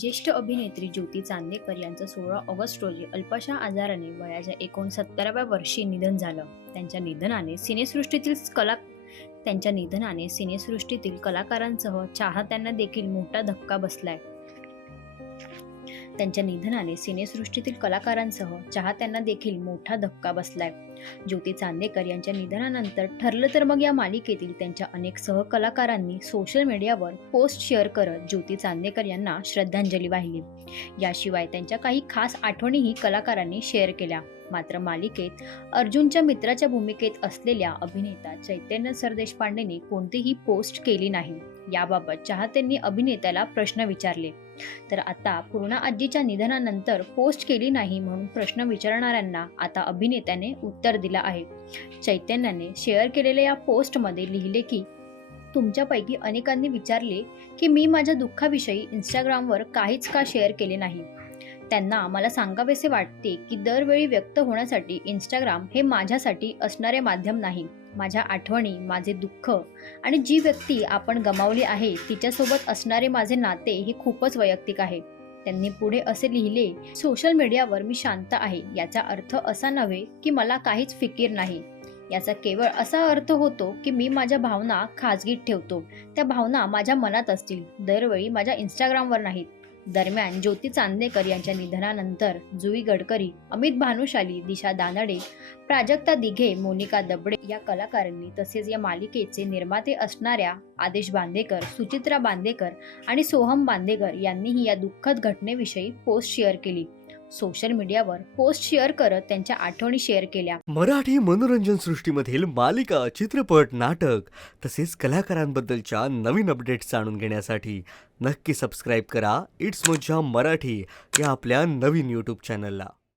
ज्येष्ठ अभिनेत्री ज्योती चांदेकर यांचं सोळा ऑगस्ट रोजी अल्पशा आजाराने वयाच्या एकोणसत्तराव्या वर्षी निधन झालं. त्यांच्या निधनाने सिनेसृष्टीतील कला त्यांच्या निधनाने सिनेसृष्टीतील कलाकारांसह चाहत्यांना देखील मोठा धक्का बसलाय. त्यांच्या निधनाने सिनेसृष्टीतील कलाकारांसह चाहत्यांना देखील मोठा धक्का बसलाय. ज्योती चांदेकर यांच्या निधनानंतर ठरलं तर मग या मालिकेतील त्यांच्या अनेक सहकलाकारांनी सोशल मीडियावर पोस्ट शेअर करत ज्योती चांदेकर यांना श्रद्धांजली वाहिली. याशिवाय त्यांच्या काही खास आठवणीही कलाकारांनी शेअर केल्या. मात्र मालिकेत अर्जुनच्या मित्राच्या भूमिकेत असलेल्या अभिनेता चैतन्य सरदेशपांडेने कोणतीही पोस्ट केली नाही. याबाबत चाहत्यांनी अभिनेत्याला प्रश्न विचारले. तर आता पूर्णा आजीच्या निधनानंतर पोस्ट केली नाही म्हणून प्रश्न विचारणाऱ्यांना आता अभिनेत्याने उत्तर दिलं आहे. चैतन्याने शेअर केलेल्या या पोस्टमध्ये लिहिले की तुमच्यापैकी अनेकांनी विचारले की मी माझ्या दुःखाविषयी इंस्टाग्रामवर काहीच का शेअर केले नाही? त्यांना मला सांगावेसे वाटते की दरवेळी व्यक्त होण्यासाठी इंस्टाग्राम हे माझ्यासाठी असणारे माध्यम नाही. माझ्या आठवणी माझे दुःख आणि जी व्यक्ती आपण गमावली आहे तिच्यासोबत असणारे माझे नाते हे खूपच वैयक्तिक आहे. त्यांनी पुढे असे लिहिले सोशल मीडियावर मी शांत आहे. याचा अर्थ असा नव्हे की मला काहीच फिकीर नाही. याचा केवळ असा अर्थ होतो की मी माझ्या भावना खाजगीत ठेवतो. त्या भावना माझ्या मनात असतील. दरवेळी माझ्या इंस्टाग्रामवर नाहीत. दरम्यान ज्योती चांदेकर यांच्या निधनानंतर जुई गडकरी अमित भानुशाली दिशा दानडे प्राजक्ता दिघे मोनिका दबडे या कलाकारांनी तसेच या मालिकेचे निर्माते असणाऱ्या आदेश बांदेकर सुचित्रा बांदेकर आणि सोहम बांदेकर यांनीही या दुःखद घटनेविषयी पोस्ट शेअर केली. सोशल मीडियावर पोस्ट शेअर करत त्यांच्या आठवणी शेअर केल्या. मराठी मनोरंजन सृष्टीमधील मालिका चित्रपट नाटक तसेच कलाकारांबद्दलच्या नवीन अपडेट्स जाणून घेण्यासाठी नक्की सबस्क्राईब करा. इट्स मज्जा मराठी या आपल्या नवीन यूट्यूब चॅनलला